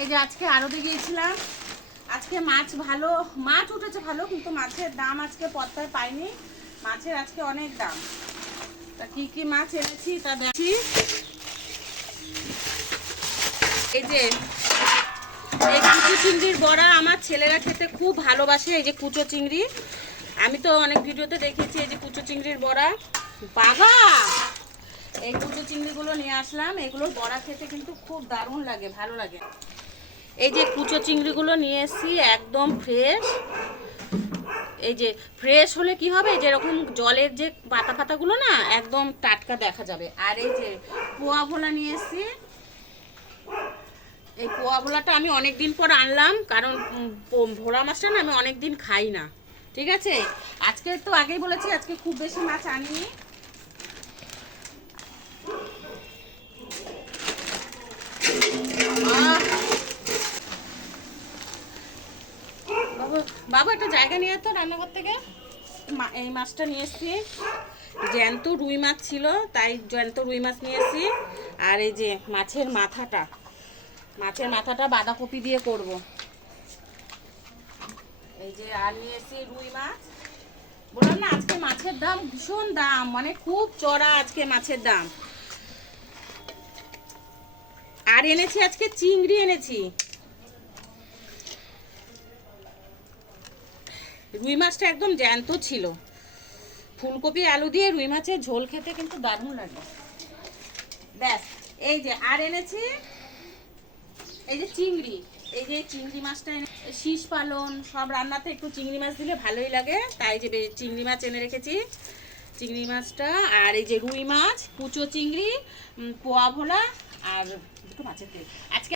এই যে আজকে আড়তে গিয়েছিলাম, আজকে মাছ ভালো, মাছ উঠেছে ভালো, কিন্তু মাছের দাম আজকে পদ্মায় পাইনি। মাছের আজকে অনেক দাম। তা কি কি মাছ এনেছি তা দেখি। এই যে এই কুচো চিংড়ির বড়া আমার ছেলেরা খেতে খুব ভালোবাসে। এই যে কুচো চিংড়ি, আমি তো অনেক ভিডিওতে দেখেছি। এই যে কুচো চিংড়ির বড়া, বাবা এই কুচো চিংড়িগুলো নিয়ে আসলাম। এগুলোর বড়া খেতে কিন্তু খুব দারুণ লাগে, ভালো লাগে। এই যে কুচো চিংড়িগুলো নিয়ে এসেছি, একদম ফ্রেশ। এই যে ফ্রেশ হলে কি হবে, যেরকম জলের যে পাতা পাতাগুলো না, একদম টাটকা দেখা যাবে। আর এই যে পোয়া ভোলা নিয়ে এসেছি। এই পোয়া ভোলাটা আমি অনেক দিন পর আনলাম, কারণ ভোলা মাছটা না আমি অনেক দিন খাই না। ঠিক আছে, আজকে তো আগেই বলেছি আজকে খুব বেশি মাছ আনিনি। বাবা বাবা একটা জায়গা নিয়ে তো রান্নাঘর থেকে। এই মাছটা নিয়ে এসছি, জ্যান্ত রুই মাছ ছিল, তাই জ্যান্ত রুই মাছ নিয়ে এসছি। আর এই যে মাছের মাথাটা বাঁধাকপি দিয়ে করব। এই যে আর নিয়ে এসছি রুই মাছ। বললাম না আজকে মাছের দাম ভীষণ দাম, মানে খুব চড়া আজকে মাছের দাম। আর এনেছি আজকে চিংড়ি এনেছি। রুই মাছটা একদম জ্যান্ত ছিল। ফুলকপি আলু দিয়ে রুই মাছের ঝোল খেতে কিন্তু দারুণ লাগে। ব্যাস, এই যে আর এনেছি এই যে চিংড়ি। এই যে চিংড়ি মাছটা শীষ পালন সব রান্নাতে একটু চিংড়ি মাছ দিলে ভালোই লাগে, তাই যে চিংড়ি মাছ এনে রেখেছি। চিংড়ি মাছটা আর এই যে রুই মাছ, কুচো চিংড়ি, পোয়া ভোলা আর দুটো মাছের তেল। আজকে